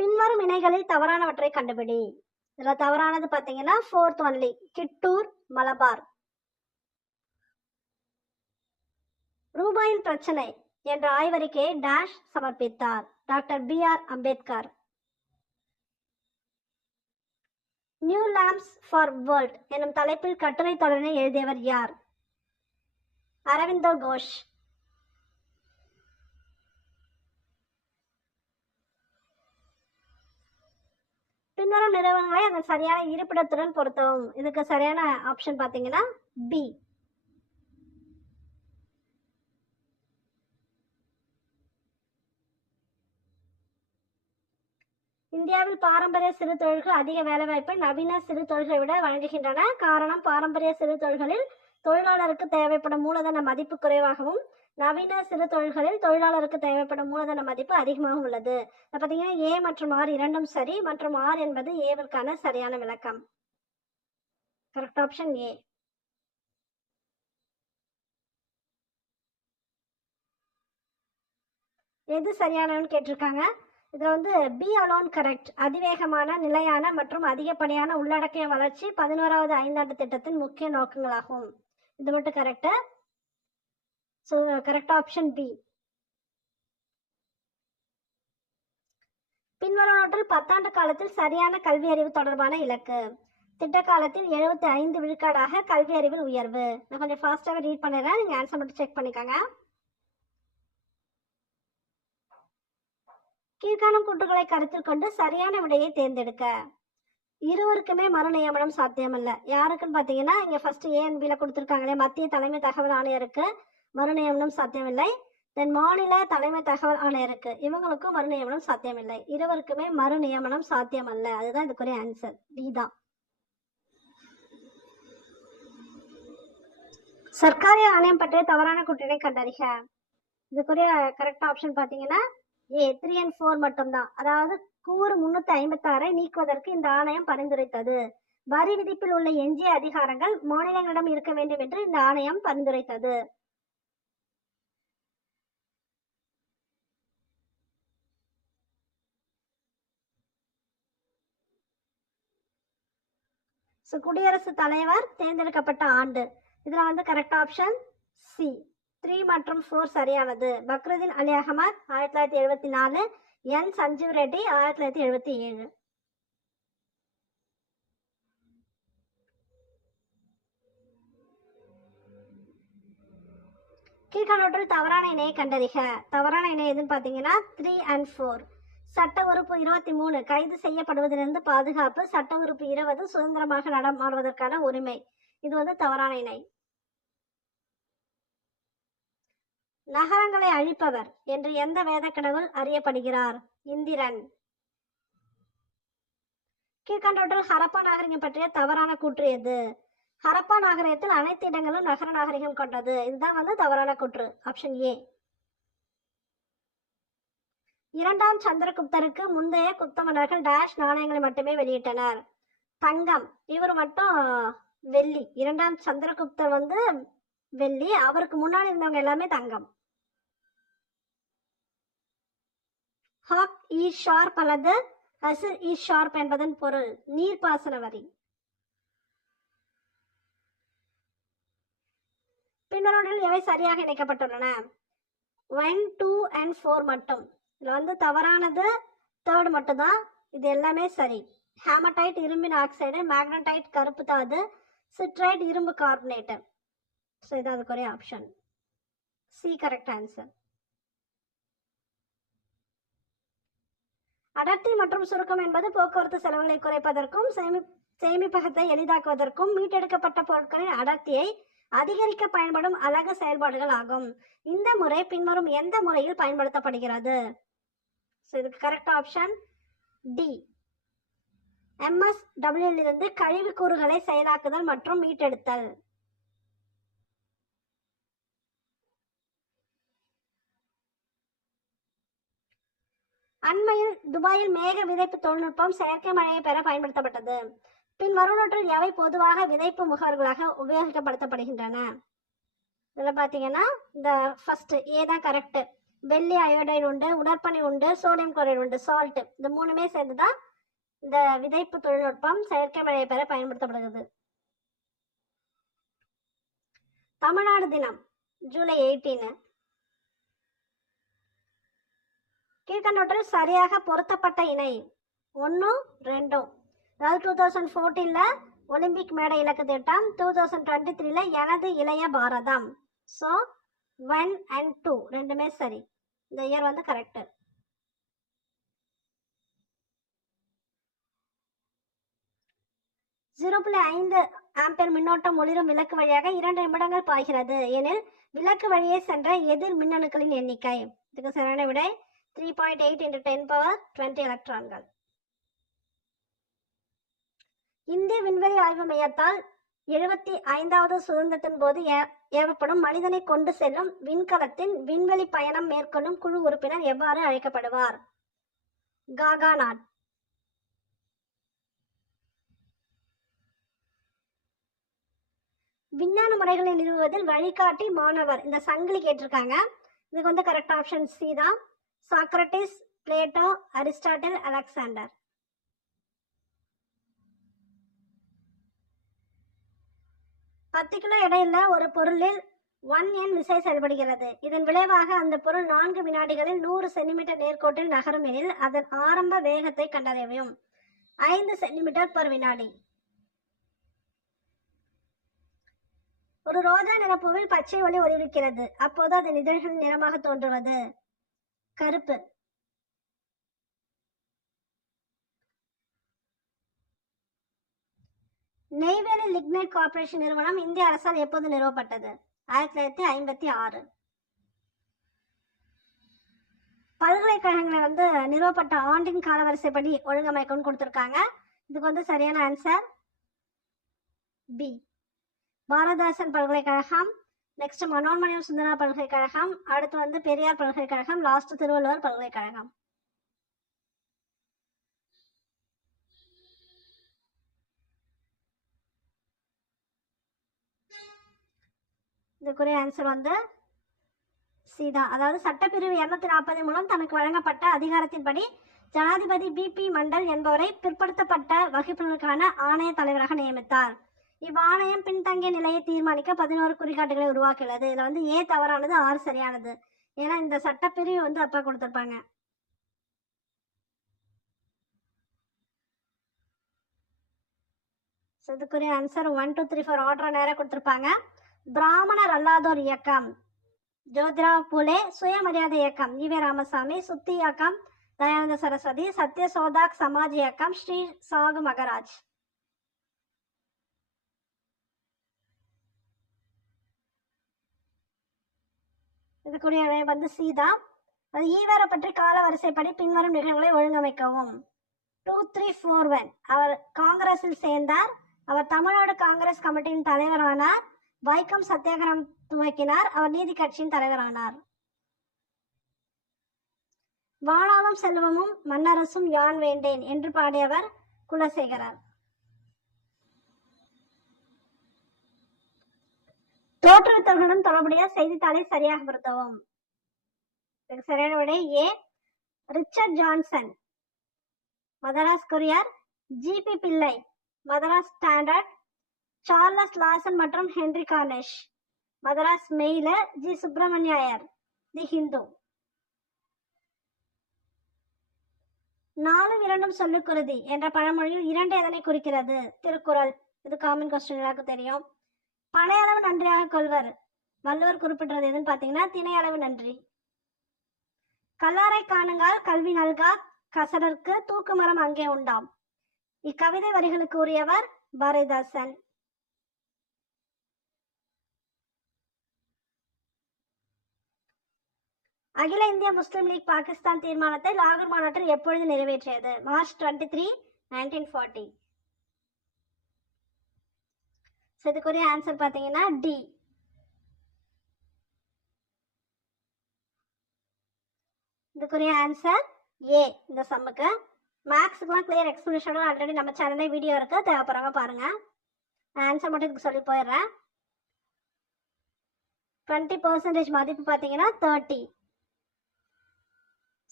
பின்வரும் இணைகளில் தவறானவற்றை கண்டுபிடி. இதுல தவறானது பாத்தீங்கன்னா 4th ஒன்லி, கிட்டூர், மலபார். ரூபாயின் பிரச்சனை என்ற ஆய்வறிக்கையை டேஷ் சமர்ப்பித்தார். Doctor BR Ambedkar. New lamps for world எனும் தலைப்பில் கட்டுரை தொடரை எழுதியவர் யார்? அரவிந்தோ கோஷ். பின்வரும் நிறுவனங்களை அதன் சரியான இருப்பிடத்துடன் பொருத்தவும். இதுக்கு சரியான ஆப்ஷன் பாத்தீங்கன்னா பி. இந்தியாவில் பாரம்பரிய சிறு தொழில்கள் அதிக வேலைவாய்ப்பை நவீன சிறு தொழில்களை விட வழங்குகின்றன. காரணம், பாரம்பரிய சிறு தொழில்களில் தொழிலாளருக்கு தேவைப்படும் மூலதன மதிப்பு குறைவாகவும் நவீன சிறு தொழில்களில் தொழிலாளருக்கு தேவைப்படும் மூலதன மதிப்பு அதிகமாகவும் உள்ளது. பார்த்தீங்கன்னா ஏ மற்றும் ஆர் இரண்டும் சரி, மற்றும் ஆர் என்பது ஏவிற்கான சரியான விளக்கம். Correct option A. எது சரியானன்னு கேட்டிருக்காங்க. இதுல வந்து பி அலோன் கரெக்ட். அதிவேகமான, நிலையான மற்றும் அதிகப்படியான உள்ளடக்கிய வளர்ச்சி 11வது ஐந்தாண்டு திட்டத்தின் முக்கிய நோக்கங்களாகும். இது மட்டும் correct. So correct option B. பின்வருவனவற்றில் 10 ஆண்டு காலத்தில் சரியான கல்வி அறிவு தொடர்பான இலக்கு. திட்ட காலத்தில் 75 விழுக்காடாக கல்வி அறிவில் உயர்வு. நான் கொஞ்சம் ஃபாஸ்டாக ரீட் பண்ணிடுறேன், நீங்க ஆன்சர் மட்டும் செக் பண்ணிக்கோங்க. கீழ்காணும் கூற்றுகளை கருத்தில் கொண்டு சரியான விடையை தேர்ந்தெடுக்க. இருவருக்குமே மறு நியமனம் சாத்தியமல்ல. யாருக்குன்னு பாத்தீங்கன்னா இங்க ஃபர்ஸ்ட் ஏ அண்ட் பில கொடுத்திருக்காங்களே, மத்திய தலைமை தகவல் ஆணையருக்கு மறு நியமனம் சாத்தியமில்லை. தென் மாநில தலைமை தகவல் ஆணையருக்கு, இவங்களுக்கும் மறு நியமனம் சாத்தியமில்லை. இருவருக்குமே மறு நியமனம் சாத்தியமல்ல. அதுதான் இதுக்குரிய ஆன்சர், டி தான். சர்க்காரி ஆணையம் பற்றிய தவறான கூற்றினை கண்டறிக. இதுக்குரிய கரெக்ட் ஆப்ஷன் பாத்தீங்கன்னா ஏ 3 and 4 மட்டும்தான். அதாவது கூறு 356 நீக்குவதற்கு இந்த ஆணையம் பரிந்துரைத்தது. வரி விதிப்பில் உள்ள எஞ்சிய அதிகாரங்கள் மாநிலங்களிடம் இருக்க வேண்டும் என்று இந்த ஆணையம் பரிந்துரைத்தது. குடியரசுத் தலைவர் தேர்ந்தெடுக்கப்பட்ட ஆண்டு. இதுல வந்து கரெக்ட் ஆப்ஷன் சி. 3 மற்றும் 4 சரியானது. பக்ருதீன் அலி அகமது 1974, என் சஞ்சீவ் ரெட்டி 1977. கீழ்காணவற்றில் தவறான இணையை கண்டறிக. தவறான இணை எதுன்னு பாத்தீங்கன்னா 3 and 4. சட்ட உறுப்பு 23 கைது செய்யப்படுவதிலிருந்து பாதுகாப்பு. சட்ட உறுப்பு 20 சுதந்திரமாக நடமாடுவதற்கான உரிமை. இது வந்து தவறான இணை. நகரங்களை அழிப்பவர் என்று எந்த வேத கடவுள் அறியப்படுகிறார்? இந்திரன். கீழ்கண்டவற்றில் ஹரப்பா நாகரிகம் பற்றிய தவறான கூற்று எது? ஹரப்பா நாகரிகத்தில் அனைத்து இடங்களும் நகர நாகரிகம் கொண்டது. இதுதான் வந்து தவறான கூற்று, ஆப்ஷன் ஏ. 2ஆம் சந்திரகுப்தருக்கு முந்தைய குப்த மன்னர்கள் டேஷ் நாணயங்களை மட்டுமே வெளியிட்டனர். தங்கம். இவர் மட்டும் வெள்ளி. 2ஆம் சந்திரகுப்தர் வந்து வெள்ளி, அவருக்கு முன்னாடி இருந்தவங்க எல்லாமே தங்கம். ஹாக் இஸ் ஷார்ப் அல்லது அசிர் இஸ் ஷார்ப் என்பதன் பொருள் நீர்ப்பாசன வரி. பின்வருவனவற்றில் எவை சரியாக இணைக்கப்பட்டுள்ளன? 1, 2 and 4 மட்டும். இதுல வந்து தவறானது 3rd மட்டும்தான். இது எல்லாமே சரி. ஹேமடைட் இரும்பின் ஆக்சைடு, மேக்னடைட் கருப்பு தாது, சிட்ரைட் இரும்பு கார்பனேட். ஸோ இது அதுக்குரிய ஆப்ஷன் சி கரெக்ட் ஆன்சர். அடர்த்தி மற்றும் சுருக்கம் என்பது போக்குவரத்து செலவுகளை குறைப்பதற்கும் சேமிப்பகத்தை எளிதாக்குவதற்கும் மீட்டெடுக்கப்பட்ட பொருட்களின் அடர்த்தியை அதிகரிக்க பயன்படும் அலகு செயல்பாடுகள் ஆகும். இந்த முறை பின்வரும் எந்த முறையில் பயன்படுத்தப்படுகிறது? இதுக்கு கரெக்ட் ஆப்ஷன் டி. MSW இருந்து கழிவு கூறுகளை செயலாக்குதல் மற்றும் மீட்டெடுத்தல். அண்மையில் துபாயில் மேக விதைப்பு தொழில்நுட்பம் செயற்கை மழையை பெற பயன்படுத்தப்பட்டது. பின் வருவனவற்றில் எவை பொதுவாக விதைப்பு முகவர்களாக உபயோகப்படுத்தப்படுகின்றன? இதுல பாத்தீங்கன்னா இந்த ஃபர்ஸ்ட் ஏ தான் கரெக்ட். வெள்ளி அயோடைடு உண்டு, உடற்பனி உண்டு, சோடியம் குளோரைடு உண்டு, சால்ட். இந்த மூணுமே சேர்ந்துதான் இந்த விதைப்பு தொழில்நுட்பம் செயற்கை மழையை பெற பயன்படுத்தப்படுகிறது. தமிழ்நாடு தினம் ஜூலை 18. கீழ்கண்டவற்றில் சரியாக பொருத்தப்பட்ட இணை 1, 2. அதாவது 2014 ஒலிம்பிக் மேடை இலக்கு திட்டம், 2023 எனது இளைய பாரதம். ஸோ 1 and 2 ரெண்டுமே சரி. இந்த இயர் வந்து கரெக்ட். .5 ஆம்பியர் மின்னோட்டம் ஒளிரும் விளக்கு வழியாக 2 நிமிடங்கள் பாய்கிறது எனில் விளக்கு வழியே சென்ற எதிர் மின்னணுக்களின் எண்ணிக்கை. இதுக்கு சரியான விடை 3.8 × 10⁻20 எலக்ட்ரான்கள். இந்திய விண்வெளி ஆய்வு மையத்தால் 75வது சுதந்திரத்தின் போது ஏவப்படும் மனிதனை கொண்டு செல்லும் விண்கலத்தின் விண்வெளி பயணம் மேற்கொள்ளும் குழு உறுப்பினர் எவ்வாறு அழைக்கப்படுவார்? காகாநாத். விஞ்ஞான முறைகளை நிறுவுவதில் வழிகாட்டி மாணவர். இந்த சங்கிலி கேட்டிருக்காங்க. இதுக்கு வந்து கரெக்ட் ஆப்ஷன் சி தான். Socrates, Plato, Aristotle, Alexander. 10 kilo எடையுள்ள ஒரு பொருளில் 1 விசை செயல்படுகிறது. இதன் விளைவாக அந்த பொருள் 4 வினாடிகளில் 100 சென்டிமீட்டர் நேர்கோட்டில் நகரும் எனில் அதன் ஆரம்ப வேகத்தை கண்டறியவும். 5 சென்டிமீட்டர் per வினாடி. ஒரு ரோஜா நிறப்பூவில் பச்சை ஒளி ஒளிர்கிறது. அப்போது அதன் இதழ்கள் நிறமாக தோன்றுவது கருப்பு. நெய்வேலி லிக்னைட் கார்ப்பரேஷன் நிறுவனம் இந்திய அரசால் எப்போது நிறுவப்பட்டது? 1956. பல்கலைக்கழகங்களை வந்து நிறுவப்பட்ட ஆண்டின் காலவரிசைப்படி ஒழுங்கமைக்கணும்னு கொடுத்துருக்காங்க. இதுக்கு வந்து சரியான ஆன்சர் பி. பாரதாசன் பல்கலைக்கழகம், நெக்ஸ்ட் மனோன்மணியம் சுந்தரா பல்கலைக்கழகம், அடுத்து வந்து பெரியார் பல்கலைக்கழகம், லாஸ்ட் திருவள்ளுவர் பல்கலைக்கழகம். இதுக்குரிய ஆன்சர் வந்து சீதா. அதாவது சட்டப்பிரிவு 240 மூலம் தனக்கு வழங்கப்பட்ட அதிகாரத்தின்படி ஜனாதிபதி BP மண்டல் என்பவரை பிற்படுத்தப்பட்ட வகுப்பினருக்கான ஆணைய தலைவராக நியமித்தார். இவ்வாணையம் பின்தங்கிய நிலையை தீர்மானிக்க 11 குறிகாட்டுகளை உருவாக்கியுள்ளது. இதுல வந்து ஏ தவறானது, 6 சரியானது. ஏன்னா இந்த சட்டப்பிரிவு வந்து அப்பா கொடுத்திருப்பாங்க. இதுக்குரிய ஆன்சர் 1, 2, 3, 4 ஆர்டர் நேரம் கொடுத்திருப்பாங்க. பிராமணர் அல்லாதோர் இயக்கம் ஜோதிராவ் பூலே, சுயமரியாதை இயக்கம் ஈவே ராமசாமி, சுத்தி இயக்கம் தயானந்த சரஸ்வதி, சத்ய சோதாக் சமாஜ் இயக்கம் ஸ்ரீ சாகு மகராஜ். இதுக்குரிய வந்து சீதா. அது ஈவேரை பற்றி கால வரிசைப்படி பின்வரும் நிகழ்வுகளை ஒழுங்கமைக்கவும். 2, 3, 4 1 அவர் காங்கிரஸில் சேர்ந்தார். அவர் தமிழ்நாடு காங்கிரஸ் கமிட்டியின் தலைவரானார். வைக்கம் சத்தியாகிரகம் துவக்கினார். அவர் நீதி கட்சியின் தலைவரானார். வானாலும் செல்வமும் மன்னரசும் யான் வேண்டேன் என்று பாடியவர் குலசேகரர். தோற்றுவித்தவர்களுடன் தொடர்புடைய செய்தித்தாளை சரியாக பொருத்தவும். சரியான விடை A. Richard Johnson Madras Courier, GP Pillai Madras Standard, Charles Lawson மற்றும் Henry Cornish Madras Mailer, G Subramaniyar the Hindu. 4 2 சொல்லுக்குருதி என்ற பழமொழியில் 2 எதனை குறிக்கிறது? திருக்குறள். இது காமன் கொஸ்டின், எல்லாருக்கும் தெரியும். பனையளவு நன்றியாக கொள்வர் வள்ளுவர் குறிப்பிட்டது எதுன்னு பாத்தீங்கன்னா திணை அளவு நன்றி. கல்லாரை காணுங்கால் கல்வி நல்கா கசடர்க்கு தூக்கு மரம் அங்கே உண்டாம். இக்கவிதை வரிகளுக்கு உரியவர் பாரதிதாசன். அகில இந்திய முஸ்லிம் லீக் பாகிஸ்தான் தீர்மானத்தை லாகூர் மாநாட்டில் எப்பொழுது நிறைவேற்றியது? மார்ச் 23, 1940. இதுக்குரிய ஆன்சர் பாத்தீங்கன்னா டி. இதுக்குரிய ஆன்சர் ஏ. இந்த சம்முக்கு மேக்ஸுக்குலாம் கிளியர் எக்ஸ்பிளேஷனோட ஆல்ரெடி நம்ம சேனல்ல வீடியோ இருக்கு, தேவைப்படுறவங்க பாருங்க. ஆன்சர் மட்டும் இதுக்கு சொல்லி போயிடுறேன். 20% மதிப்பு பார்த்தீங்கன்னா 30.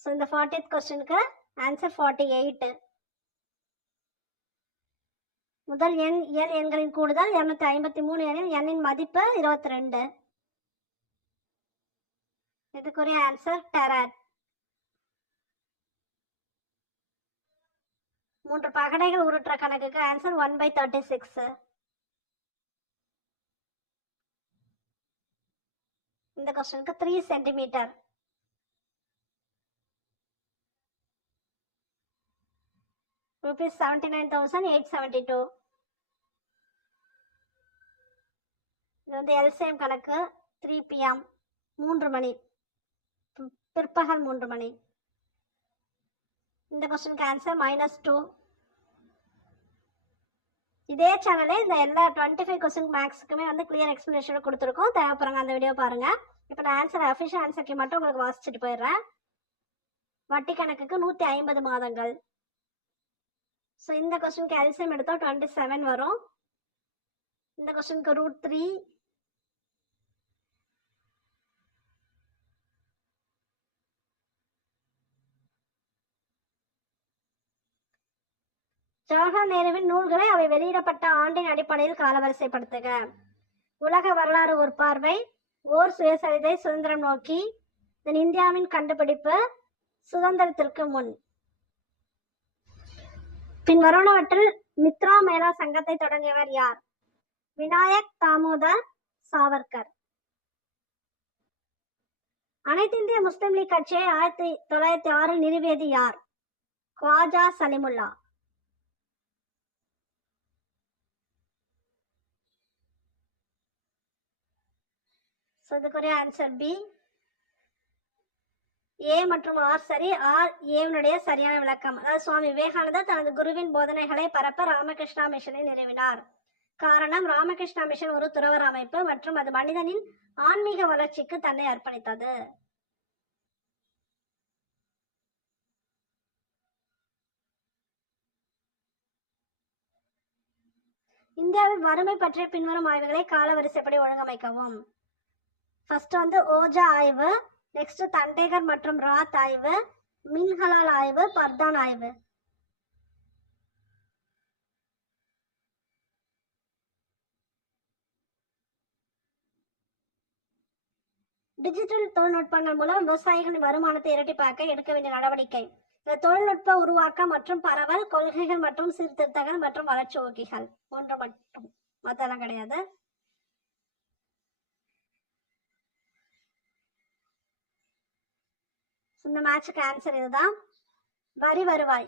ஸோ இந்த 40th கொஸ்டினுக்கு ஆன்சர் 48. முதல் எண்களின் கூடுதல் 253 எனில் எண்ணின் மதிப்பு 22. இதுக்குரிய ஆன்சர் டெரட். 3 பகடைகள் உருட்டுற கணக்குக்கு ஆன்சர் 1/36. இந்த கொஸ்டினுக்கு 3 சென்டிமீட்டர். Rupees 79,872. இது வந்து எல்சிஎம் கணக்கு. 3 PM 3 மணி, பிற்பகல் 3 மணி. இந்த கொஸ்டினுக்கு ஆன்சர் -2. இதே சேனலே இந்த எல்லா 25 கொஸ்டின் மேக்ஸுக்குமே வந்து கிளியர் எக்ஸ்பிளனேஷன் கொடுத்துருக்கோம். தேவைப்படுறாங்க அந்த வீடியோ பாருங்க. இப்போ நான் அஃபிஷியல் ஆன்சருக்கு மட்டும் உங்களுக்கு வாசிச்சுட்டு போயிடுறேன். வட்டி கணக்குக்கு 150 மாதங்கள். ஸோ இந்த கொஸ்டினுக்கு எல்சிஎம் எடுத்தோம் 27 வரும். இந்த கொஸ்டினுக்கு √3. ஜவஹர்லால் நேருவின் நூல்களை அவை வெளியிடப்பட்ட ஆண்டின் அடிப்படையில் காலவரிசைப்படுத்துக. உலக வரலாறு ஒரு பார்வை, ஓர் சுயசரிதை, சுதந்திரம் நோக்கி, இந்தியாவின் கண்டுபிடிப்பு, சுதந்திரத்திற்கு முன். பின் வருவனவற்றில் மித்ரா மேளா சங்கத்தை தொடங்கியவர் யார்? விநாயக் தாமோதர் சாவர்கர். அனைத்து இந்திய முஸ்லிம் லீக் கட்சியை 1906 நிறுவியது யார்? குவாஜா சலிமுல்லா. இதுக்குரிய ஆன்சர் பி. ஏ மற்றும் ஆர் சரி. ஆர் ஏனுடைய சரியான விளக்கம். அதாவது சுவாமி விவேகானந்தர் தனது குருவின் போதனைகளை பரப்ப ராமகிருஷ்ணா மிஷனை நிறுவினார். காரணம், ராமகிருஷ்ணா மிஷன் ஒரு துறவற அமைப்பு மற்றும் அது மனிதனின் ஆன்மீக வளர்ச்சிக்கு தன்னை அர்ப்பணித்தது. இந்தியாவில் வறுமை பற்றிய பின்வரும் ஆய்வுகளை காலவரிசைப்படி ஒழுங்கமைக்கவும். ஃபர்ஸ்ட் வந்து ஓஜா ஆய்வு, நெக்ஸ்ட் தண்டேகர் மற்றும் ராத் ஆய்வு, மின்ஹலால் ஆய்வு, பர்தான் ஆய்வு. டிஜிட்டல் தொழில்நுட்பங்கள் மூலம் விவசாயிகளின் வருமானத்தை இரட்டிப்பாக்க எடுக்க வேண்டிய நடவடிக்கை. தொழில்நுட்ப உருவாக்கம் மற்றும் பரவல், கொள்கைகள் மற்றும் சீர்திருத்தங்கள் மற்றும் வளர்ச்சி ஊக்கிகள். ஒன்று மட்டும், மத்தெல்லாம் கிடையாது. இந்த மேட்சுக்கு ஆன்சர் இதுதான். வரி வருவாய்,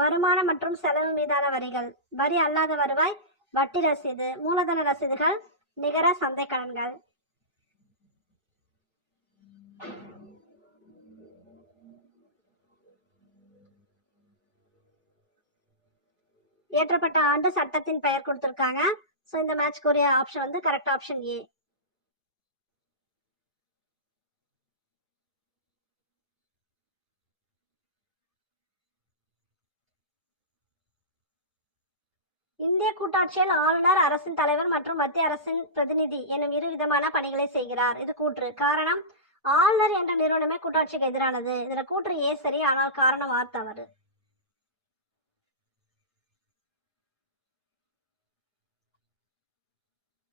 வருமானம் மற்றும் செலவு மீதான வரிகள். வரி அல்லாத வருவாய், வட்டி ரசீது, மூலதன ரசீதுகள், நிகர சந்தை கடன்கள். இயற்றப்பட்ட ஆண்டு சட்டத்தின் பெயர் கொடுத்திருக்காங்க. ஸோ இந்த மேட்ச்க்கு உரிய ஆப்ஷன் வந்து கரெக்ட் ஆப்ஷன் ஏ. இந்திய கூட்டாட்சியில் ஆளுநர், அரசின் தலைவர் மற்றும் மத்திய அரசின் பிரதிநிதி எனும் 2 விதமான பணிகளை செய்கிறார். இது கூற்று. காரணம், ஆளுநர் என்ற நிறுவனமே கூட்டாட்சிக்கு எதிரானது. இதுல கூற்று ஏ சரி, ஆனால் காரணம் ஆர் தவறு.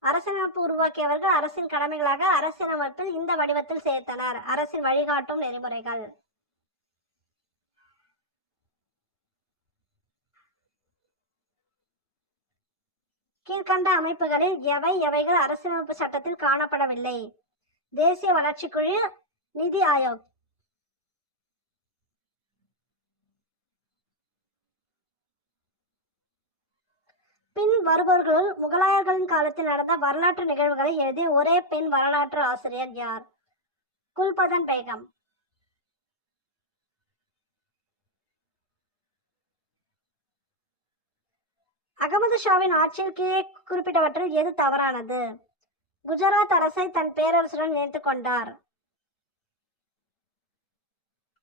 அரசியலமைப்பு உருவாக்கியவர்கள் அரசின் கடமைகளாக அரசியலமைப்பில் இந்த வடிவத்தில் சேர்த்தனர். அரசின் வழிகாட்டும் நெறிமுறைகள். கீழ்கண்ட அமைப்புகளில் எவைகள் அரசியலமைப்பு சட்டத்தில் காணப்படவில்லை? தேசிய வளர்ச்சி குழு, நிதி ஆயோக். பின் வருபவர்களுள் முகலாயர்களின் காலத்தில் நடந்த வரலாற்று நிகழ்வுகளை எழுதிய ஒரே பெண் வரலாற்று ஆசிரியர் யார்? குல்பதன் பேகம். அகமது ஷாவின் ஆட்சியில் கீழே குறிப்பிட்டவற்றில் எது தவறானது? குஜராத் அரசை தன் பேரரசுடன் இணைத்துக் கொண்டார்.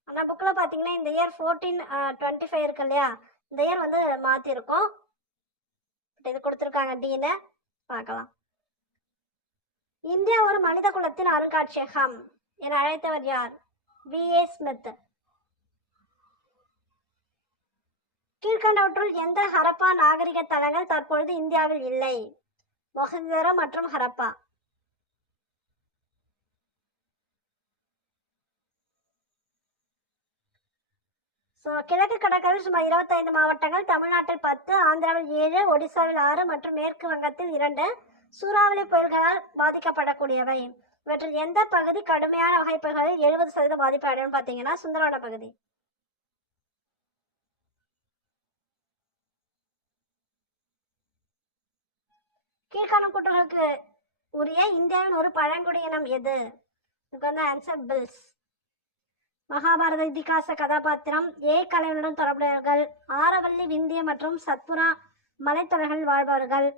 ஆனா புக்ல பாத்தீங்கன்னா இந்த இயர் 1425 இருக்கு இல்லையா, இந்த இயர் வந்து மாத்தி இருக்கும். இது கொடுத்திருக்காங்க டீன்னு பார்க்கலாம். இந்தியா ஒரு மனித குலத்தின் அருங்காட்சியகம் என அழைத்தவர் யார்? B.A. ஸ்மித். கீழ்கண்டவற்றுள் எந்த ஹரப்பா நாகரிக தலங்கள் தற்பொழுது இந்தியாவில் இல்லை? மொஹஞ்சதாரோ மற்றும் ஹரப்பா. கிழக்கு கடற்கரையில் சுமார் 25 மாவட்டங்கள், தமிழ்நாட்டில் 10, ஆந்திராவில் 7, ஒடிசாவில் 6 மற்றும் மேற்கு வங்கத்தில் 2 சூறாவளி புயல்களால் பாதிக்கப்படக்கூடியவை. இவற்றில் எந்த பகுதி கடுமையான வகைப்புகளில் 70% பாதிப்பு அடையும் பார்த்தீங்கன்னா சுந்தரவன பகுதி. கீழ்காணும் கூற்றுகளுக்கு உரிய இந்தியாவின் ஒரு பழங்குடியினம் எது? இதுக்கு வந்து ஆன்சர் பில்ஸ். மகாபாரத இதிகாச கதாபாத்திரம். கலைவனுடன் தொடர்புடையவர்கள். ஆரவல்லி, விந்திய மற்றும் சத்புரா மலைத்தொடர்களில் வாழ்பவர்கள்.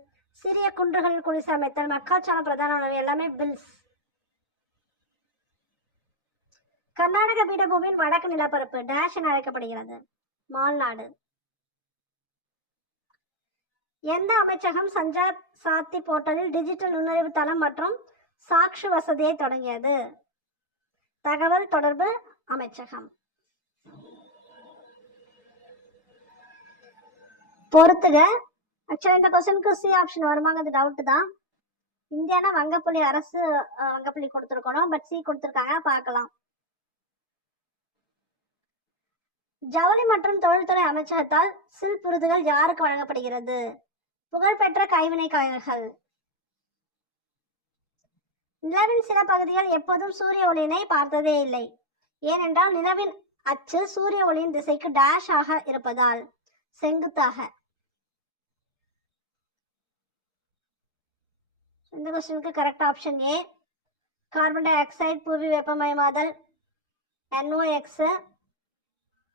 சிறிய குன்றுகளில் குடிசை அமைத்தல். மக்காச்சோளம் பிரதான உணவு. எல்லாமே பில்ஸ். கர்நாடக பீடபூமியின் வடக்கு நிலப்பரப்பு டேஷ் என அழைக்கப்படுகிறது. மால்நாடு. எந்த அமைச்சகம் சஞ்சார் சாத்தி போர்ட்டலில் டிஜிட்டல் நுண்ணறிவு தளம் மற்றும் சாக்ஷு வசதியை தொடங்கியது? தகவல் தொடர்பு அமைச்சகம். பொறுத்துக. ஆக்சுவலா இந்த கொஸ்டினுக்கு சி ஆப்ஷன் வருமாங்கிறது டவுட் தான். இந்தியானா வங்கப்புலி அரசு வங்கப்புலி கொடுத்துருக்கணும், பட் சி கொடுத்துருக்காங்க, பார்க்கலாம். ஜவுளி மற்றும் தொழில்துறை அமைச்சகத்தால் சில்க் விருதுகள் யாருக்கு வழங்கப்படுகிறது? புகழ்பெற்ற கைவினை கலைஞர்கள். நிலவின் சில பகுதிகள் எப்போதும் சூரிய ஒளியினை பார்த்ததே இல்லை. ஏனென்றால் நிலவின் அச்சு சூரிய ஒளியின் திசைக்கு டேஷ் ஆக இருப்பதால். செங்குத்தாக. இந்த கொஸ்டினுக்கு correct option A. Carbon di oxide, புவி வெப்பமயமாதல், NOx,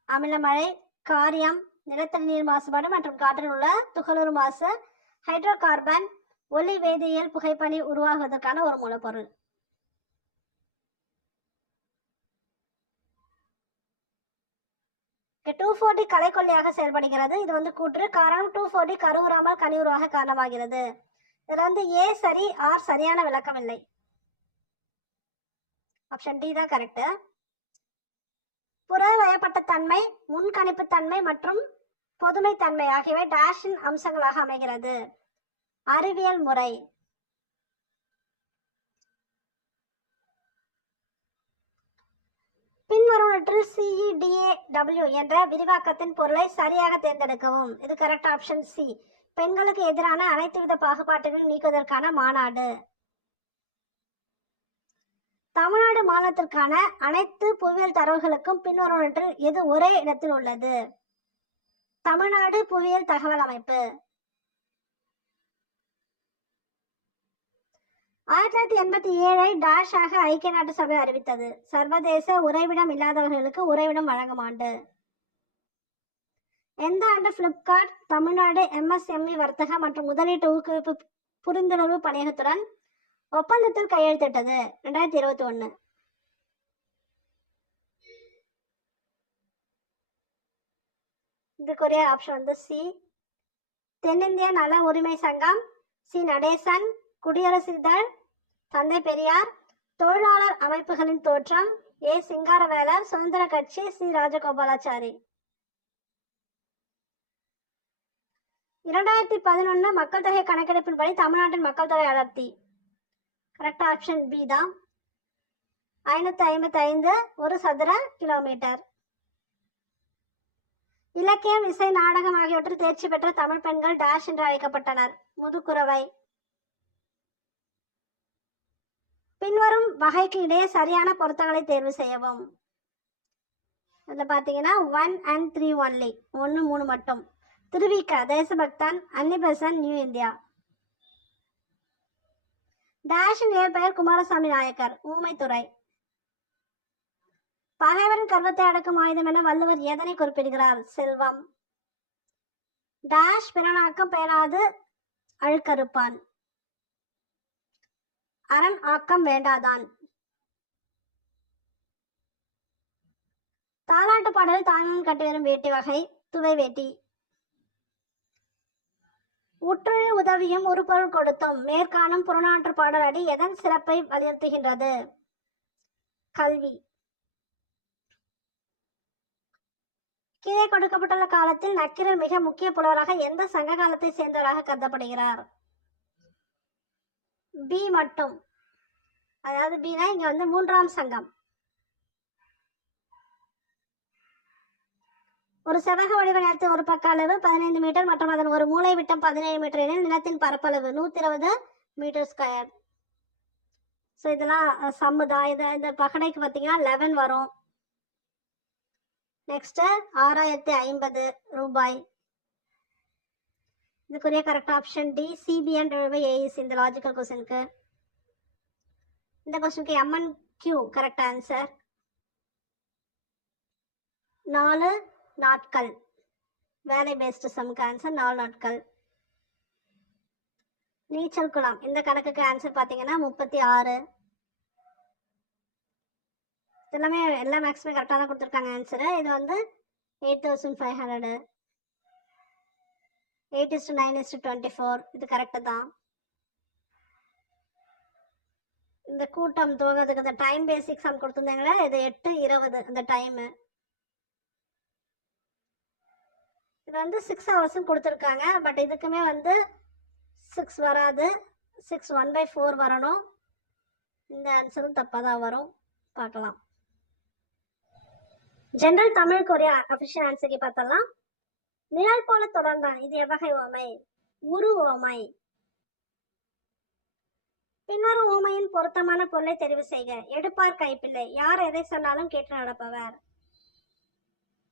அமிலமழை, காரியம், நிலத்தடி நீர் மாசுபாடு மற்றும் காற்றில் உள்ள துகளூறு மாசு, ஹைட்ரோ கார்பன், ஒளி வேதியியல் புகைப்பணி உருவாகுவதற்கான ஒரு மூலப்பொருள். $240 கலைக்கொல்லியாக செயல்படுகிறது. இது வந்து கூற்று. காரணம் $240 கருவுறாமல் கனி உருவாக காரணமாகிறது. இதுல வந்து ஏ சரி, ஆர் சரியான விளக்கம் இல்லை. ஆப்ஷன் டி தான் கரெக்ட். புற வயப்பட்ட தன்மை, முன்கணிப்பு தன்மை மற்றும் பொதுமை தன்மை ஆகியவை டேஷின் அம்சங்களாக அமைகிறது. அறிவியல் முறை. பின்வருவற்றில் CEDAW என்ற விரிவாக்கத்தின் பொருளை சரியாக தேர்ந்தெடுக்கவும். இது கரெக்ட் ஆப்ஷன் சி. பெண்களுக்கு எதிரான அனைத்து வித பாகுபாடுகளையும் நீக்குவதற்கான மாநாடு. தமிழ்நாடு மாநிலத்திற்கான அனைத்து புவியியல் தரவுகளுக்கும் பின்வருவற்றில் எது ஒரே இடத்தில் உள்ளது? தமிழ்நாடு புவியியல் தகவல் அமைப்பு. 1987 டேஷ் ஆக ஐக்கிய நாட்டு சபை அறிவித்தது. சர்வதேச உறைவிடம் இல்லாதவர்களுக்கு உறைவிடம் வழங்கும் ஆண்டு. எந்த ஆண்டு பிளிப்கார்ட் தமிழ்நாடு MSME வர்த்தக மற்றும் முதலீட்டு ஊக்குவிப்பு புரிந்துணர்வு பணியகத்துடன் ஒப்பந்தத்தில் கையெழுத்திட்டது? 2021. இதுக்குரிய ஆப்ஷன் வந்து சி. தென்னிந்திய நல உரிமை சங்கம். சி. நடேசன். குடியரசு இதழ். தந்தை பெரியார். தொழிலாளர் அமைப்புகளின் தோற்றம். ஏ. சிங்காரவேலர். சுதந்திர கட்சி. சி. ராஜகோபாலாச்சாரி. 2011 மக்கள் தொகை கணக்கெடுப்பின்படி தமிழ்நாட்டின் மக்கள் தொகை அடர்த்தி. கரெக்ட் ஆப்ஷன் பி தான். 555 ஒரு சதுர கிலோமீட்டர். இலக்கியம், இசை, நாடகம் ஆகியவற்றில் தேர்ச்சி பெற்ற தமிழ் பெண்கள் டேஷ் என்று அழைக்கப்பட்டனர். முதுகுரவை. பின்வரும் வகைக்கு இடையே சரியான பொருத்தங்களை தேர்வு செய்யவும். அதில் பார்த்தீங்கன்னா 1 and 3 ஒன்லி. 1, 3 மட்டும். திருவிக தேசபக்தன். Annie Besant new India. டேஷின் இயற்பெயர் குமாரசாமி நாயக்கர். ஊமைத்துறை. பகைவரின் கர்வத்தை அடக்கும் ஆயுதம் என வள்ளுவர் எதனை குறிப்பிடுகிறார்? செல்வம். டேஷ் பிறனாக்கம் பேணாது அழுக்கறுப்பான். அரண் ஆக்கம் வேண்டாதான். தாலாட்டு பாடலில் தாய்மன் கட்டி வரும் வேட்டி வகை. துவை வேட்டி. உற்றில் உதவியும் உருப்பொருள் கொடுத்தும் மேற்காணும் புறநாற்று பாடல் அடி எதன் சிறப்பை வலியுறுத்துகின்றது? கல்வி. கீழே கொடுக்கப்பட்டுள்ள காலத்தில் நக்கீரர் மிக முக்கிய புலவராக எந்த சங்க காலத்தை சேர்ந்தவராக கருதப்படுகிறார்? பி மட்டும். அதாவது பினா இங்க வந்து மூன்றாம் சங்கம். ஒரு செவ்வக வடிவ நிலத்தின் ஒரு பக்க அளவு 15 மீட்டர் மற்றும் அதன் ஒரு மூலை விட்டம் 17 மீட்டர் எனில் நிலத்தின் பரப்பளவு 120 மீட்டர் ஸ்கொயர். ஸோ இதெல்லாம் சம்முதா. இந்த பகடைக்கு பார்த்தீங்கன்னா 11 வரும். நெக்ஸ்ட் 6050 ரூபாய். இதுக்குரிய கரெக்ட் ஆப்ஷன் டி சிபிஎன் ஏஇஸ். இந்த லாஜிக்கல் கொஸ்டினுக்கு இந்த கொஸ்டினுக்கு எம்என் கியூ கரெக்ட் ஆன்சர். 4 நாட்கள். வேலை பேஸ்டு சம்க்கு ஆன்சர் 4 நாட்கள். நீச்சல் குளம் இந்த கணக்குக்கு ஆன்சர் பார்த்தீங்கன்னா 36. எல்லாமே எல்லா மேக்ஸுமே கரெக்டாக தான் கொடுத்துருக்காங்க ஆன்சரு. இது வந்து 8500. 8:9:24 இது கரெக்டு தான். இந்த கூட்டம் துவங்கிறதுக்கு இந்த டைம் பேசிக் சம் கொடுத்துருந்தாங்களே, இது 8:20 இந்த டைமு. இது வந்து 6 ஹவர்ஸும் கொடுத்துருக்காங்க. பட் இதுக்குமே வந்து 6 வராது. 6 1/4 வரணும். இந்த ஆன்சரும் தப்பாக தான் வரும். பார்க்கலாம். ஜெனரல் தமிழுக்கு ஒரு அஃபிஷியல் ஆன்சருக்கு பார்த்தலாம். நிழல் போல தொடர்ந்தான் இது எவ்வகை ஓமை? உரு ஓமை. பின்வரும் ஓமையின் பொருத்தமான பொருளை தெரிவு செய்க. எடுப்பார் கைப்பிள்ளை. யார் எதை சொன்னாலும் கேட்டு நடப்பவர்.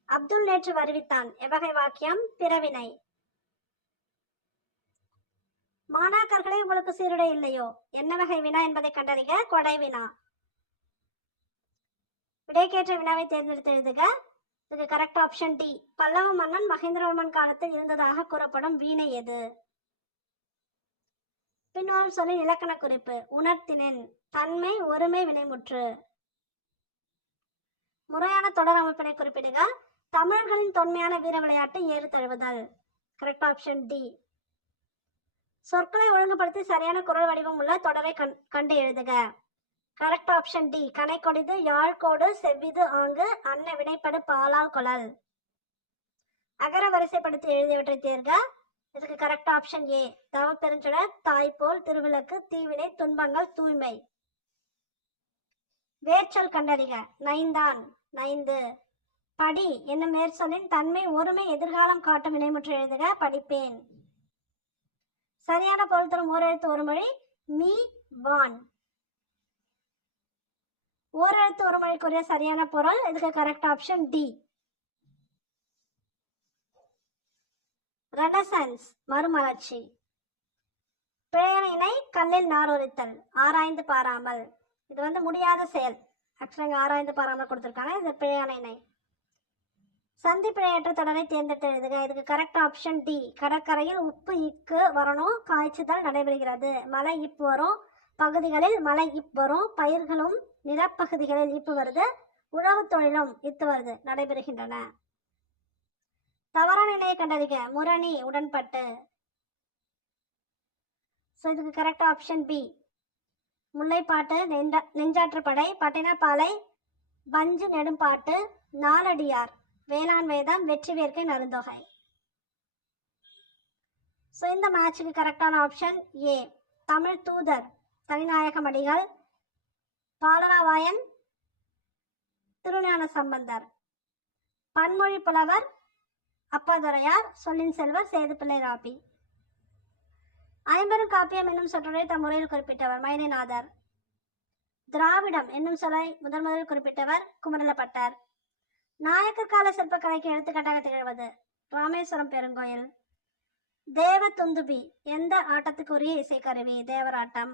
அப்துல் நேற்று வருவித்தான் எவ்வகை வாக்கியம்? பிறவினை. மாணாக்கர்களே உங்களுக்கு சீருடை இல்லையோ? என்ன வகை வினா என்பதை கண்டறிக. கொடை வினா. விடைக்கேற்ற வினாவை தேர்ந்தெடுத்து எழுதுக. இதுக்கு கரெக்ட் ஆப்ஷன் டி. பல்லவ மன்னன் மகேந்திரவர்மன் காலத்தில் இருந்ததாக கூறப்படும் வீணை எது? பின்வரும் சொல்லின் இலக்கண குறிப்பு. உணர்த்தினேன். தன்மை ஒருமை வினைமுற்று. முறையான தொடர் அமைப்பினை குறிப்பிடுக. தமிழர்களின் தொன்மையான வீர விளையாட்டு ஏறு தழுவுதல். Correct option D. சொற்களை ஒழுங்குபடுத்தி சரியான குரல் வடிவம் உள்ள தொடரை கண்டு எழுதுக. Correct option D. கனை கொடிது யாழ்கோடு செவ்விது ஆங்கு அன்ன வினைப்படு பாலால் கொளல். அகர வரிசைப்படுத்தி எழுதியவற்றை தேர்க. இதுக்கு கரெக்ட் ஆப்ஷன் ஏ. தவ பெருஞ்சொடர் தாய்போல் திருவிளக்கு தீவினை துன்பங்கள் தூய்மை. வேர்ச்சொல் கண்டறிக. நைந்தான் நைந்து. படி என்னும் மேற்சொல்லின் தன்மை ஒருமை எதிர்காலம் காட்டும் வினைமுற்று எழுதுக. படிப்பேன். சரியான பொருள் தரும் ஓரெழுத்து ஒரு மொழி மீ வான். ஓரெழுத்து ஒரு மொழிக்குரிய சரியான பொருள். இதுக்கு கரெக்ட் ஆப்ஷன் டி. ரெனசன்ஸ் மறுமலர்ச்சி. பிழையினை கல்லில் நாரொரித்தல். ஆராய்ந்து பாராமல். இது வந்து முடியாத செயல். ஆக்சுவலாக ஆராய்ந்து பாராமல் கொடுத்துருக்காங்க. இது பிழையினை. சந்தி பிழையற்ற தொடரை தேர்ந்தெடுத்து எழுதுக. இதுக்கு கரெக்ட் ஆப்ஷன் டி. கடற்கரையில் உப்பு இக்கு வரணும். காய்ச்சுதல் நடைபெறுகிறது. மழை இப்பு வரும். பகுதிகளில் மழை இப் வரும். பயிர்களும் நிலப்பகுதிகளில் இப்பு வருது. உழவு தொழிலும் இத்து வருது நடைபெறுகின்றன. தவறான நிலையை கண்டறிக. முரணி உடன்பட்டு. ஸோ இதுக்கு கரெக்ட் ஆப்ஷன் பி. முல்லைப்பாட்டு நெஞ்சாற்றுப்படை பட்டினப்பாலை பஞ்சு நெடும்பாட்டு நாலடியார் வேளாண் வேதம் வெற்றி வேர்க்கை நருந்தொகை. ஸோ இந்த மேட்சுக்கு கரெக்டான ஆப்ஷன் ஏ. தமிழ் தூதர் தனிநாயகம் அடிகள் பாலராவாயன் திருஞான சம்பந்தர். பன்மொழி புலவர் அப்பாதுரையார் சொல்லின் செல்வர் சேதுப்பிள்ளை ராபி. ஐம்பெரும் காப்பியம் என்னும் சொற்றொடரை தம் முறையில் குறிப்பிட்டவர் மைனைநாதர். திராவிடம் என்னும் சொல்லை முதலில் குறிப்பிட்டவர் குமரலப்பட்டர். நாயக்கர் கால சிற்பக்கலைக்கு எடுத்துக்காட்டாக திகழ்வது ராமேஸ்வரம் பெருங்கோயில். தேவ துந்துபி எந்த ஆட்டத்துக்குரிய இசைக்கருவி? தேவராட்டம்.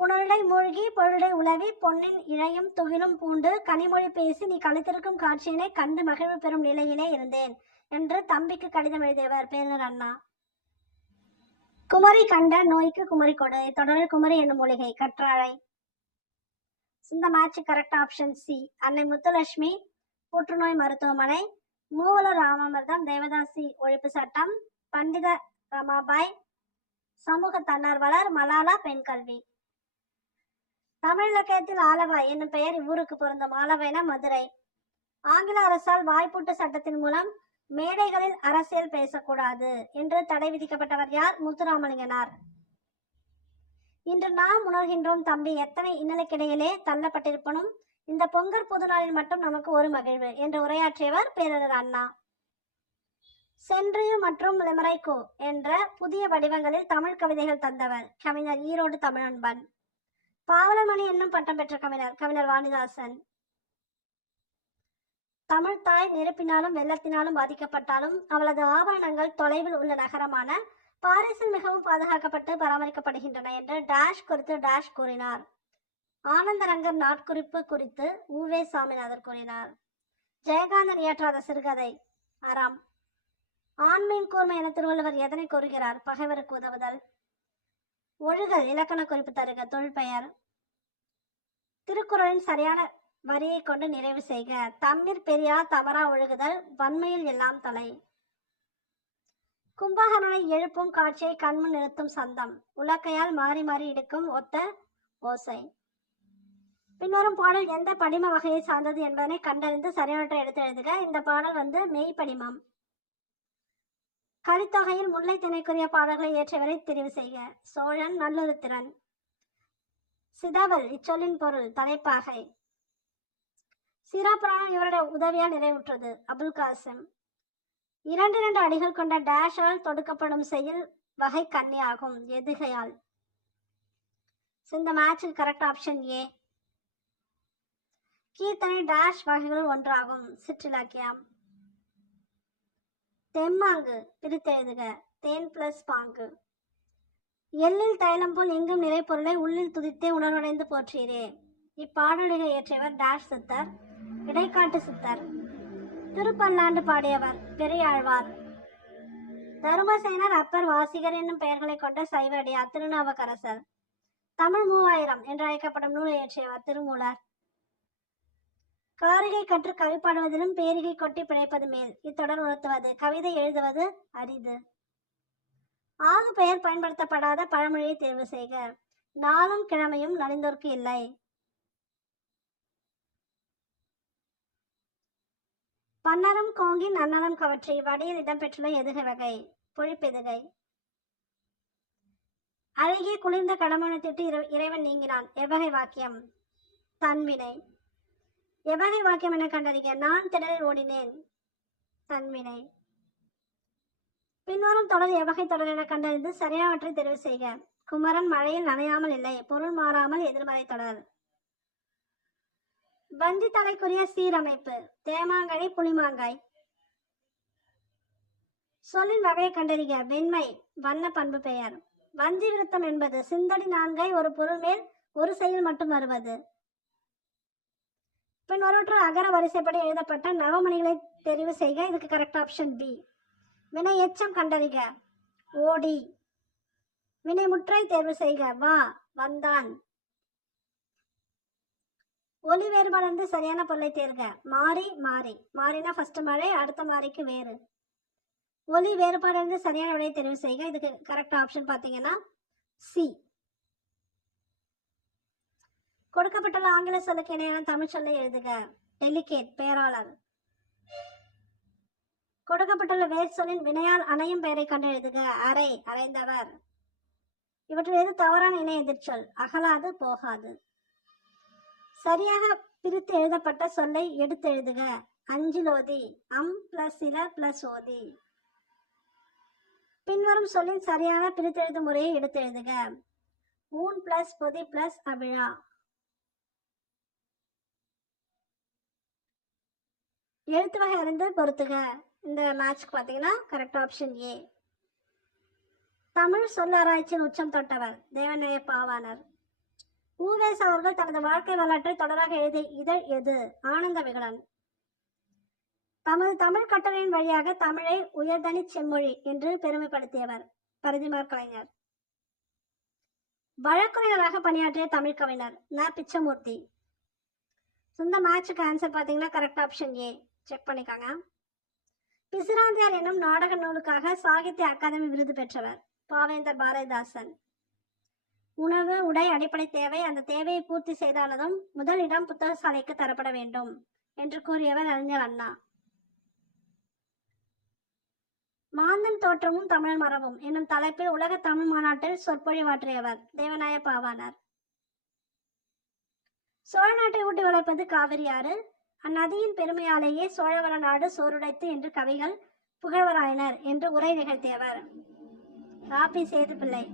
புனருடை மூழ்கி பொருளை உலவி பொன்னின் இழையும் துகிலும் பூண்டு கனிமொழி பேசி நீ கழித்திருக்கும் காட்சியினை கண்டு மகிழ்வு பெறும் நிலையிலே இருந்தேன் என்று தம்பிக்கு கடிதம் எழுதியவர் பேரர் அண்ணா. குமரி கண்ட நோய்க்கு குமரி கொடு. தொடரில் குமரி என்னும் மூலிகை கற்றாழை. இந்த மேட்ச் கரெக்ட் ஆப்ஷன் சி. அன்னை முத்துலட்சுமி புற்றுநோய் மருத்துவமனை. மூவலூர் ராமாமிர்தம் தேவதாசி ஒழிப்பு சட்டம். பண்டித ரமாபாய் சமூக தன்னார்வலர். மலாலா பெண் கல்வி. தமிழ் இலக்கியத்தில் ஆலவாய் என்னும் பெயர் இவ்வூருக்கு பொருந்தும். ஆலவாய்னா மதுரை. ஆங்கில அரசால் வாய்ப்பூட்டு சட்டத்தின் மூலம் மேடைகளில் அரசியல் பேசக்கூடாது என்று தடை விதிக்கப்பட்டவர் யார்? முத்துராமலிங்கனார். இன்று நாம் உணர்கின்றோம் தம்பி, எத்தனை இன்னலுக்கிடையிலே தள்ளப்பட்டிருப்பனும் இந்த பொங்கற் புது நாளில் மட்டும் நமக்கு ஒரு மகிழ்வு என்று உரையாற்றியவர் பேரறிஞர் அண்ணா. சென்றியு மற்றும் லிமரைக்கோ என்ற புதிய வடிவங்களில் தமிழ் கவிதைகள் தந்தவர் கவிஞர் ஈரோடு தமிழன்பன். பாவலமணி என்னும் பட்டம் பெற்ற கவிஞர் வாணிதாசன். தமிழ் தாய் நெருப்பினாலும் வெள்ளத்தினாலும் பாதிக்கப்பட்டாலும் அவளது ஆபரணங்கள் தொலைவில் உள்ள நகரமான பாரிஸில் மிகவும் பாதுகாக்கப்பட்டு பராமரிக்கப்படுகின்றன என்று டேஷ் குறித்து டேஷ் கூறினார். ஆனந்தரங்கர் நாட்குறிப்பு குறித்து உவே சாமிநாதர் கூறினார். ஜெயகாந்தன் இயற்றாத சிறுகதை அறம். ஆண்மையின் கூர்மை என திருவள்ளுவர் எதனை கூறுகிறார்? பகைவருக்கு உதவுதல். ஒழுகல் இலக்கண குறிப்பு தருக. தொல்பெயர். திருக்குறளின் சரியான வரியை கொண்டு நிறைவு செய்க. தம்மிற் பெரியா தவறா ஒழுகுதல் வன்மையில் எல்லாம் தலை. கும்பகர்ணனை எழுப்பும் காட்சியை கண்முன் நிறுத்தும் சந்தம். உலக்கையால் மாறி மாறி இடுக்கும் ஒத்த ஓசை. பின்வரும் பாடல் எந்த படிம வகையை சார்ந்தது என்பதனை கண்டறிந்து சரியானவற்றை எடுத்து எழுதுக. இந்த பாடல் மெய்ப்படிமம். கலித்தொகையில் முல்லை திணைக்குரிய பாடல்களை ஏற்றவரை தெரிவு செய்க. சோழன் நல்லொருத்திறன். சிதவல் இச்சொல்லின் பொருள் தலைப்பாகை. சிராபுராணம் இவருடைய உதவியால் நிறைவுற்றது. அபுல் காசிம். 2 அடிகள் கொண்ட டேஷால் தொடுக்கப்படும் செயல் வகை கன்னி ஆகும். எதுகையால். இந்த மேட்சில் கரெக்ட் ஆப்ஷன் ஏ. கீர்த்தனை டேஷ் வகைகள் ஒன்றாகும். சிற்றிலக்கியம். தெம்மாங்கு பிரித்தெழுதுக. தேன் பிளஸ் பாங்கு. எள்ளில் தைலம் போல் எங்கும் நிறை பொருளை உள்ளில் துதித்தே உணர்வடைந்து போற்றீரே. இப்பாடல்களை இயற்றியவர் டேஷ் சித்தர். இடைக்காட்டு சித்தர். திருப்பல்லாண்டு பாடியவர் பெரியாழ்வார். தருமசேனர், அப்பர், வாசிகர் என்னும் பெயர்களை கொண்ட சைவ அடியார் திருநாவுக்கரசர். தமிழ் 3000 என்று அழைக்கப்படும் நூலை இயற்றியவர் திருமூலர். காரிகை கற்று கவி பாடுவதிலும் பேரிகை கொட்டி பிழைப்பது மேல். இத்தொடர் உணர்த்துவது கவிதை எழுதுவது அரிது. ஆகு பெயர் பயன்படுத்தப்படாத பழமொழியை தேர்வு செய்க. நாளும் கிழமையும் நலிந்தோர்க்கு இல்லை. பன்னரும் கோங்கின் அன்னலம் கவற்றி வடியில் இடம்பெற்றுள்ள எதுகை வகை? பொழிப்பெதுகை. அழகிய குளிர்ந்த கடமனத்திட்டு இறைவன் நீங்கினான். எவ்வகை வாக்கியம்? தன்வினை. எவ்வகை வாக்கியம் என கண்டறிக. நான் திடலில் ஓடினேன். தன்வினை. பின்வரும் தொடர் எவ்வகை தொடர் என கண்டறிந்து சரியானவற்றை தெரிவு செய்க. குமரன் மழையில் நனையாமல் இல்லை. பொருள் மாறாமல் எதிர்மறை தொடர். வஞ்சி தலைக்குரிய சீரமைப்பு. தேமாங்கனி புளிமாங்காய். சொல்லின் வகையை கண்டறிக. வெண்மை வண்ண பண்பு பெயர். வஞ்சி விருத்தம் என்பது சிந்தடி 4 ஒரு பொருள் மேல் ஒரு செயல் மட்டும் வருவது. பின்வருவற்று அகர வரிசைப்படி எழுதப்பட்ட நவமணிகளை தெரிவு செய்க. இதுக்கு கரெக்ட் ஆப்ஷன் பி. வினை எச்சம் கண்டறிக. ஓடி. வினை முற்றை தேர்வு செய்க. வா வந்தான். ஒலி வேறுபாடு சரியான பொருளை தேர்க. மாறி மாறி. மாறினா ஃபர்ஸ்ட் மழை, அடுத்த மாறிக்கு வேறு. ஒலி வேறுபாடு சரியான விடையை தெரிவு செய்க. இதுக்கு கரெக்ட் ஆப்ஷன் பார்த்தீங்கன்னா சி. கொடுக்கப்பட்டுள்ள ஆங்கில சொல்லுக்கு இணையான தமிழ் சொல்லை எழுதுக. டெலிகேட் பெயராளர். கொடுக்கப்பட்டுள்ள வேர் சொல்லின் வினையால் அணையும் பெயரை கண்டு எழுதுக. அறை அறைந்தவர். இவற்றில் எது தவறான இணை எதிர்ச்சொல்? அகலாது போகாது. சரியாக பிரித்து எழுதப்பட்ட சொல்லை எடுத்து எழுதுக. அஞ்சிலோதி. அம் பிளஸ் இல பிளஸ் ஓதி. பின்வரும் சொல்லின் சரியான பிரித்தெழுது முறையை எடுத்து எழுதுக. ஊன் பிளஸ் பொதி பிளஸ் அவிழா. எழுத்து வகை அறிந்து பொறுத்துக. இந்த மேட்ச்க்கு பார்த்தீங்கன்னா கரெக்ட் ஆப்ஷன் ஏ. தமிழ் சொல்லாராய்ச்சியின் உச்சம் தொட்டவர் தேவநேய பாவாணர். உவேஸ் அவர்கள் தனது வாழ்க்கை வரலாற்றை தொடராக எழுதிய இதழ் எது? ஆனந்த விகடன். தமது தமிழ் கட்டளையின் வழியாக தமிழை உயர்தனி செம்மொழி என்று பெருமைப்படுத்தியவர் பரிதிமார் கலைஞர். வழக்குரைஞராக பணியாற்றிய தமிழ் கவிஞர் ந. பிச்சமூர்த்தி. இந்த மேட்சுக்கு ஆன்சர் பார்த்தீங்கன்னா கரெக்ட் ஆப்ஷன் ஏ. செக் பண்ணிக்கோங்க. பிசிராந்தியார் என்னும் நாடக நூலுக்காக சாகித்ய அகாதமி விருது பெற்றவர் பாவேந்தர் பாரதிதாசன். உணவு உடை அடிப்படை தேவை. அந்த தேவையை பூர்த்தி செய்தாலும் முதலிடம் புத்தக சாலைக்கு தரப்பட வேண்டும். என்று கூறியவர் அறிஞர் அண்ணா. மாந்தன் தோற்றமும் தமிழ் மரபும் என்னும் தலைப்பில் உலக தமிழ் மாநாட்டில் சொற்பொழிவாற்றியவர் தேவநாய பாவாணர். சோழ நாட்டை ஊட்டி வளர்ப்பது காவிரி ஆறு. அந்நதியின் பெருமையாலேயே சோழவள நாடு சோறுடைத்து என்று கவிகள் புகழ்வராயினர் என்று உரை நிகழ்த்தியவர் ராபி சேதுப்பிள்ளை.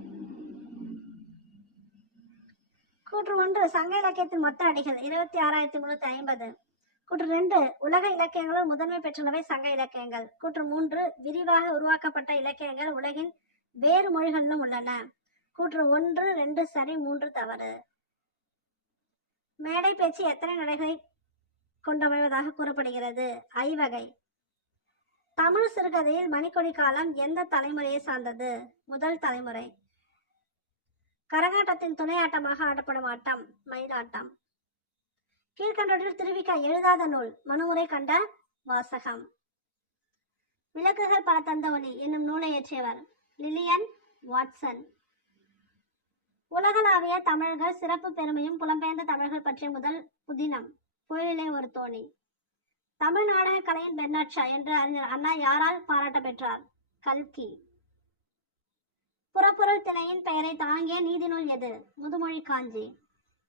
கூற்று 1 சங்க இலக்கியத்தின் மொத்த அடிகள் 26,350. கூற்று 2 உலக இலக்கியங்களுள் முதன்மை பெற்றுள்ளவை சங்க இலக்கியங்கள். கூற்று 3 விரிவாக உருவாக்கப்பட்ட இலக்கியங்கள் உலகின் வேறு மொழிகளிலும் உள்ளன. கூற்று 1, 2 சரி, 3 தவறு. மேடை பேச்சு எத்தனை நடைகளை கொண்டமைவதாக கூறப்படுகிறது? ஐவகை. தமிழ் சிறுகதையில் மணிக்கொடி காலம் எந்த தலைமுறையை சார்ந்தது? முதல் தலைமுறை. கரகாட்டத்தின் துணை ஆட்டமாக ஆடப்படும் ஆட்டம் மயிலாட்டம். கீழ்கண்டவற்றில் திருவிக எழுதாத நூல் மனுமுறை கண்ட வாசகம். விளக்குகள் பல தந்த ஒளி என்னும் நூலை இயற்றியவர் லில்லியன் வாட்சன். உலகளாவிய தமிழர்கள் சிறப்பு பெருமையும் புலம்பெயர்ந்த தமிழர்கள் பற்றிய முதல் புதினம் புயலிலே ஒரு தோணி. தமிழ் நாடக கலையின் பெர்னாட்ஷா என்று அறிஞர் அண்ணா யாரால் பாராட்ட பெற்றார்? கல்கி. புறப்பொருள் திணையின் பெயரை தாங்கிய நீதி நூல் எது? முதுமொழி காஞ்சி.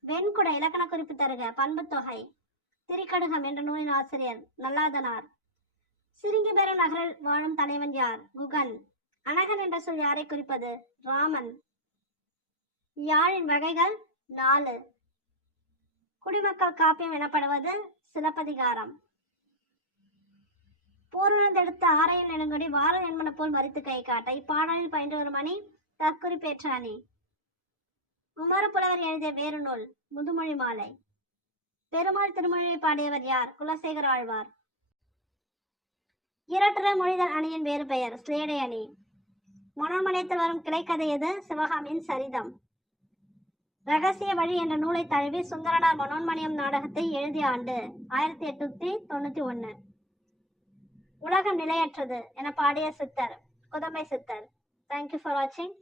வெண்குடை இலக்கண குறிப்பு தருக. பண்பு தொகை. திரிகடுகம் என்ற நூலின் ஆசிரியர் நல்லாதனார். சிறுங்கிபெரும் நகரில் வாழும் தலைவன் யார்? குகன். அனகன் என்ற சொல் யாரை குறிப்பது? ராமன். யாழின் வகைகள் 4. குடிமக்கள் காப்பியம் எனப்படுவது சிலப்பதிகாரம். போர்வெடுத்த ஆரையின் நெடுங்கொடி வாரல் என்பன போல் மறித்து கை காட்ட. இப்பாடலில் பயின்று வரும் அணி தற்குறிப்பேற்ற அணி. உமரப்புலவர் எழுதிய வேறு நூல் முதுமொழி மாலை. பெருமாள் திருமொழியை பாடியவர் யார்? குலசேகர ஆழ்வார். இரட்டுற மொழிதல் அணியின் வேறு பெயர் ஸ்லேடை அணி. மனோன்மணியத்தில் வரும் கிளைக்கதை எது? சிவகாமியின் சரிதம். ரகசிய வழி என்ற நூலை தழுவி சுந்தரனார் மனோன்மணியம் நாடகத்தை எழுதிய ஆண்டு 1891. உலகம் நிலையற்றது என பாடிய சித்தர் குதம்பை சித்தர். தேங்க்யூ ஃபார் வாட்சிங்.